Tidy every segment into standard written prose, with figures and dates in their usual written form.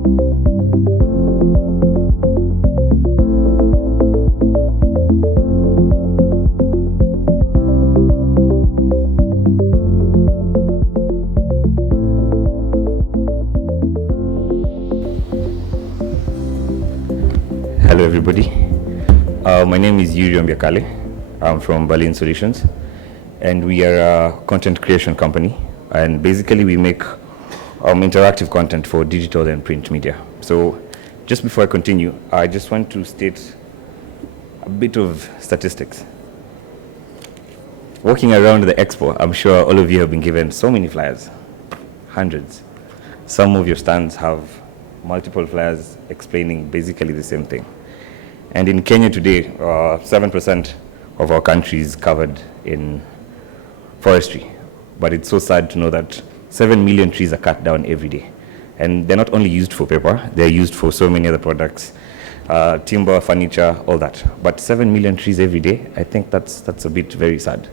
Hello everybody, my name is Yuri Wambikale. I'm from Berlin Solutions, and we are a content creation company, and basically we make interactive content for digital and print media. So just before I continue, I just want to state a bit of statistics. Walking around the expo, I'm sure all of you have been given so many flyers, hundreds. Some of your stands have multiple flyers explaining basically the same thing. And in Kenya today, 7% of our country is covered in forestry. But it's so sad to know that 7 million trees are cut down every day. And they're not only used for paper, they're used for so many other products, timber, furniture, all that. But 7 million trees every day, I think that's a bit very sad.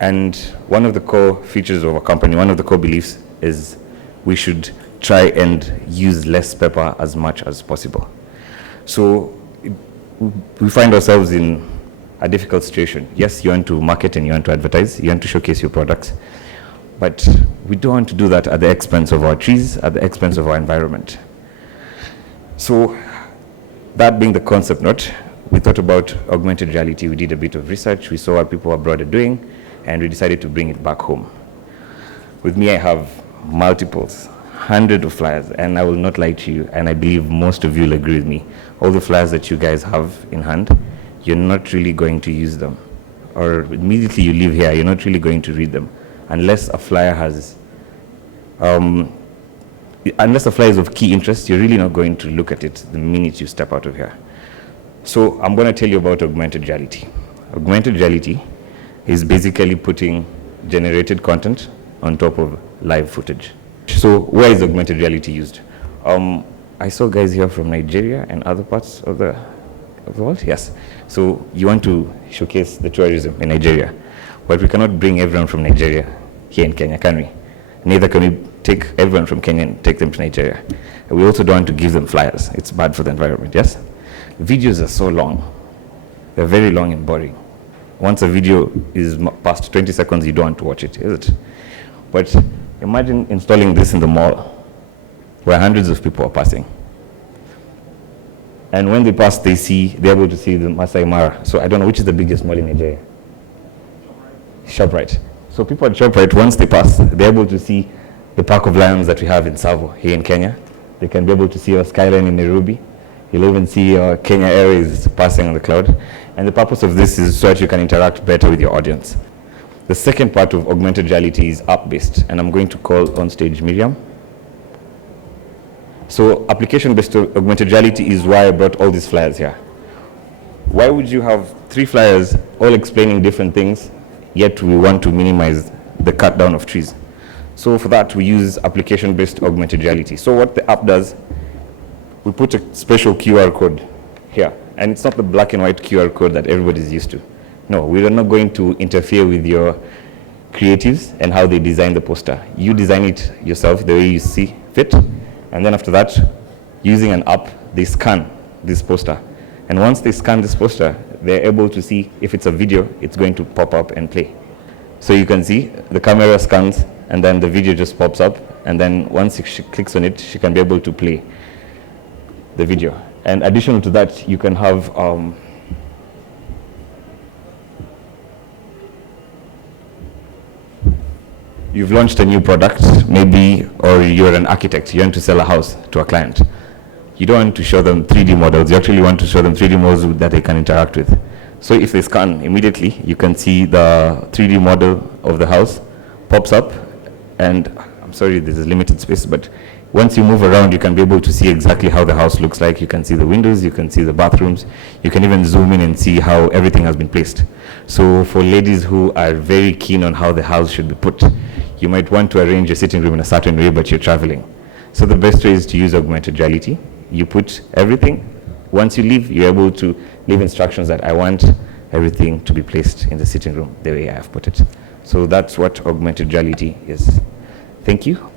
And one of the core features of our company, one of the core beliefs is we should try and use less paper as much as possible. So we find ourselves in a difficult situation. Yes, you want to market and you want to advertise, you want to showcase your products, but we don't want to do that at the expense of our trees, at the expense of our environment. So that being the concept note, we thought about augmented reality. We did a bit of research, we saw what people abroad are doing, and we decided to bring it back home. With me, I have multiples, hundreds of flyers, and I will not lie to you, and I believe most of you will agree with me. All the flyers that you guys have in hand, you're not really going to use them. Or immediately you leave here, you're not really going to read them. Unless a flyer has, unless a flyer is of key interest, you're really not going to look at it the minute you step out of here. So I'm going to tell you about augmented reality. Augmented reality is basically putting generated content on top of live footage. So where is augmented reality used? I saw guys here from Nigeria and other parts of the world. Yes. So you want to showcase the tourism in Nigeria, but we cannot bring everyone from Nigeria here in Kenya, can we? Neither can we take everyone from Kenya and take them to Nigeria. And we also don't want to give them flyers. It's bad for the environment, yes? Videos are so long. They're very long and boring. Once a video is past 20 seconds, you don't want to watch it, is it? But imagine installing this in the mall where hundreds of people are passing. And when they pass, they're able to see the Masai Mara. So I don't know, which is the biggest mall in Nigeria? ShopRite. So people at ShopRite, once they pass, they're able to see the Park of Lions that we have in Savo here in Kenya. They can be able to see our skyline in Nairobi. You'll even see our Kenya Airways passing on the cloud. And the purpose of this is so that you can interact better with your audience. The second part of augmented reality is app-based, and I'm going to call on stage Miriam. So application-based augmented reality is why I brought all these flyers here. Why would you have 3 flyers all explaining different things, yet we want to minimize the cut down of trees? So for that, we use application-based augmented reality. So what the app does, we put a special QR code here, and it's not the black and white QR code that everybody's used to. No, we are not going to interfere with your creatives and how they design the poster. You design it yourself the way you see fit. And then after that, using an app, they scan this poster. And once they scan this poster, they're able to see if it's a video, it's going to pop up and play. So you can see the camera scans, and then the video just pops up. And then once she clicks on it, she can be able to play the video. And additional to that, you can have you've launched a new product, maybe, or you're an architect, you want to sell a house to a client. You don't want to show them 3D models, you actually want to show them 3D models that they can interact with. So if they scan immediately, you can see the 3D model of the house pops up, and I'm sorry, this is limited space, but once you move around, you can be able to see exactly how the house looks like. You can see the windows, you can see the bathrooms, you can even zoom in and see how everything has been placed. So for ladies who are very keen on how the house should be put, you might want to arrange your sitting room in a certain way, but you're traveling. So the best way is to use augmented reality. You put everything. Once you leave, you're able to leave instructions that I want everything to be placed in the sitting room the way I have put it. So that's what augmented reality is. Thank you.